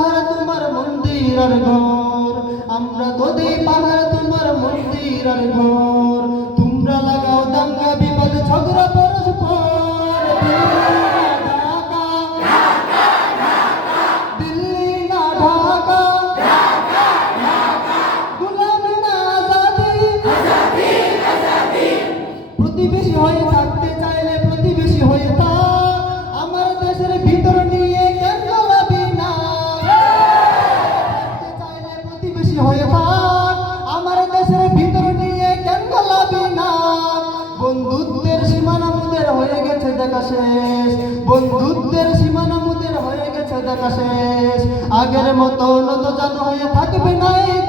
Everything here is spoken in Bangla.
পাহাড় তোমার মন্দির আর ঘর, আমরা নদী পাহাড় তোমার মন্দির আর ঘর। তোমরা লাগাও দাঙ্গা বিপদ ঝগড়া পরস্পর, দিল্লি না ঢাকা, গোলামি না আজাদি। প্রতিবেশী হয়ে থাকতে চাইলে প্রতিবেশী হয়ে থাক, আমার দেশের ভিতর নিয়ে কেন গোলামি না। থাকতে চাইলে প্রতিবেশী হয়ে থাক, আমার দেশের ভিতর নিয়ে কেন গোলামি না। বন্ধুত্বের সীমানা মুদের হয়ে গেছে দেখা শেষ, বন্ধুত্বের সীমানা মুদের হয়ে গেছে দেখা শেষ। আগের মতো নত জানো হয়ে থাকবে না এই